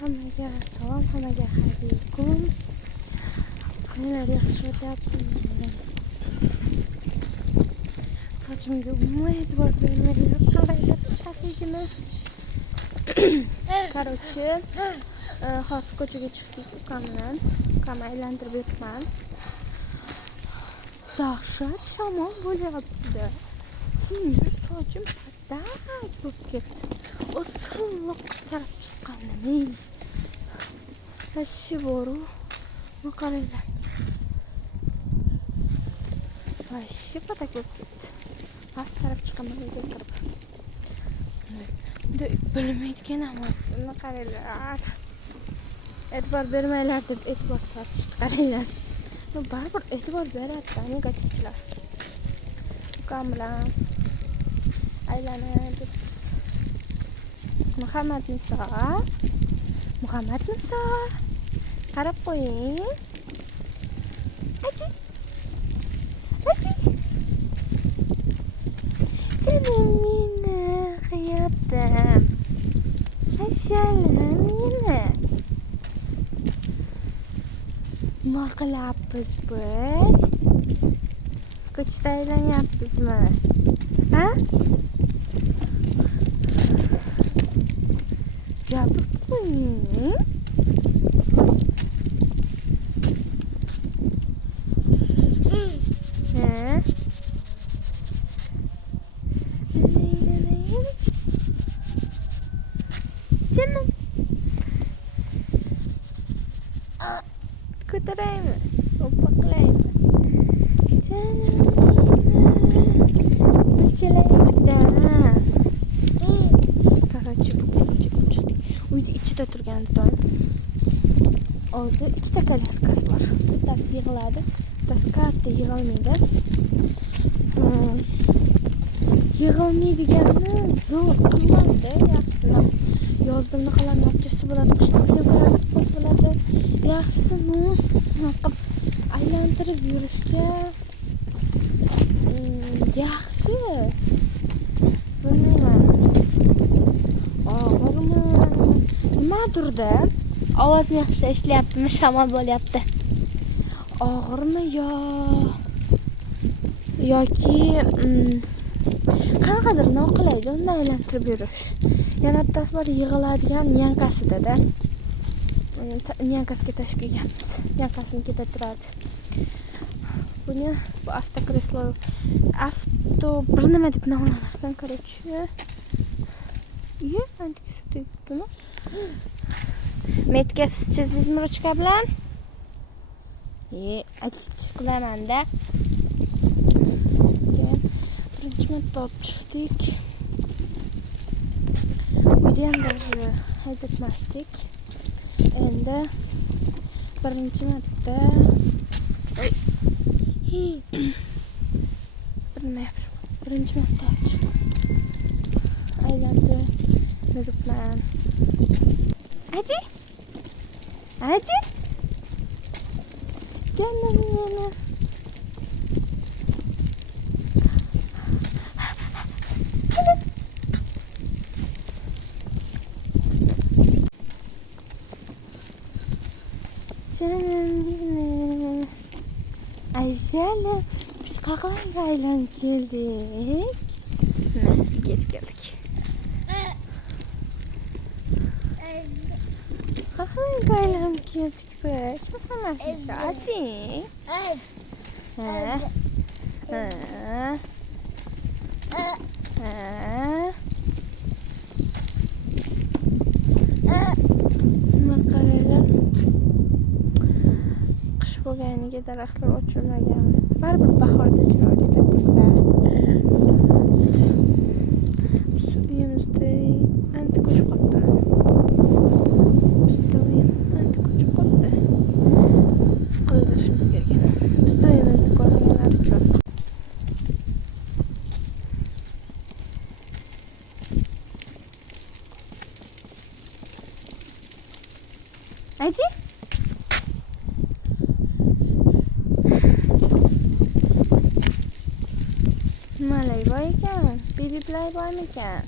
Hammaga salom, hammaga xayrli kun. Kunlar yaxshi o'tyapti. Sochimga umuman e'tibor bermayman. Qaraylar haqiqatini. Короче, hozir ko'chaga chiqdik ukam bilan. Ukamni aylantirib yuribman. Dahshat shamol bo'lyapti. Keyin sochim patdak bo'lib ketdi. O silliq ko'tarib chiqqanimi? Tashi boru. Bu qaranglar. Tashi patdak bo'lib ketdi. Past taraf chiqaman uyga kirib. Bilmaydigan emas. Buni qaranglar. E'tibor bermaylar deb e'tibor tortishdi qaranglar. Baribir e'tibor beradi negativchilar. Ukam bilan aylanib Muhammad Niso qarab qo'ying. Aji Canım meni hayotim. Ashalim meni. Nima qilamiz biz? Ko'chada aylanyapmizmi? Ha? Gapirib qo'ying. Canım. Ko'taraymi? O'paqlaymi? Canım benim. Uchalayizda. Короче, uyda ichida turgan doim. O'zi ikkita kolyaskasi bor. Bittasi yig'iladi, bittasi katta yig'ilmaydi. Yig'ilmaydigani zo'r qilmadi, yaxshidan. Yozda naqalar natijasi bo'ladi, qishda bo'ladi. Yaxshisini qilib aylantirib yurishga yaxshi. Bilmayman. Og'irmi? Nimadirda? Ovozim yaxshi ishlayaptimi? Shamol bo'lyapti. Og'irmi yoki qanaqadir noqulaydi undan aylantirib yurish. Yana bittasi bor yig'iladigan yankasida-da. Yankasiga tashib kelganmiz. Yankasini keta turadi. Buni bu bir nima deb nomlanarkan, короче. Antik sutdimi? Metga chizdingizmi ruchka bilan? Qilaman-da. Birinchi marta olib chiqdik. Uyda ham даже haydatmasdik. Endi birinchi marta birinchi marta olib chiqdim. Aylantirib yuribman. Aji? Canım benim. Canım benim. Ayşe'yle biz kaklayla aylanıp geldik. Geldik. Kaklayla aylanıp geldik biz. Bakalım hadi. Maqaralar qish bo'lganiga daraxtlar ochilmagan. Baribir bahorda chiroyli kuzda. Uyimizda anti ko'chib qoldi. Bizda uyim anti ko'chib qoldi. Qildirishimiz kerak. Bizda uyimizni ko'rganlar uchun. Aji? Malay boy ekan. Baby play boymikan?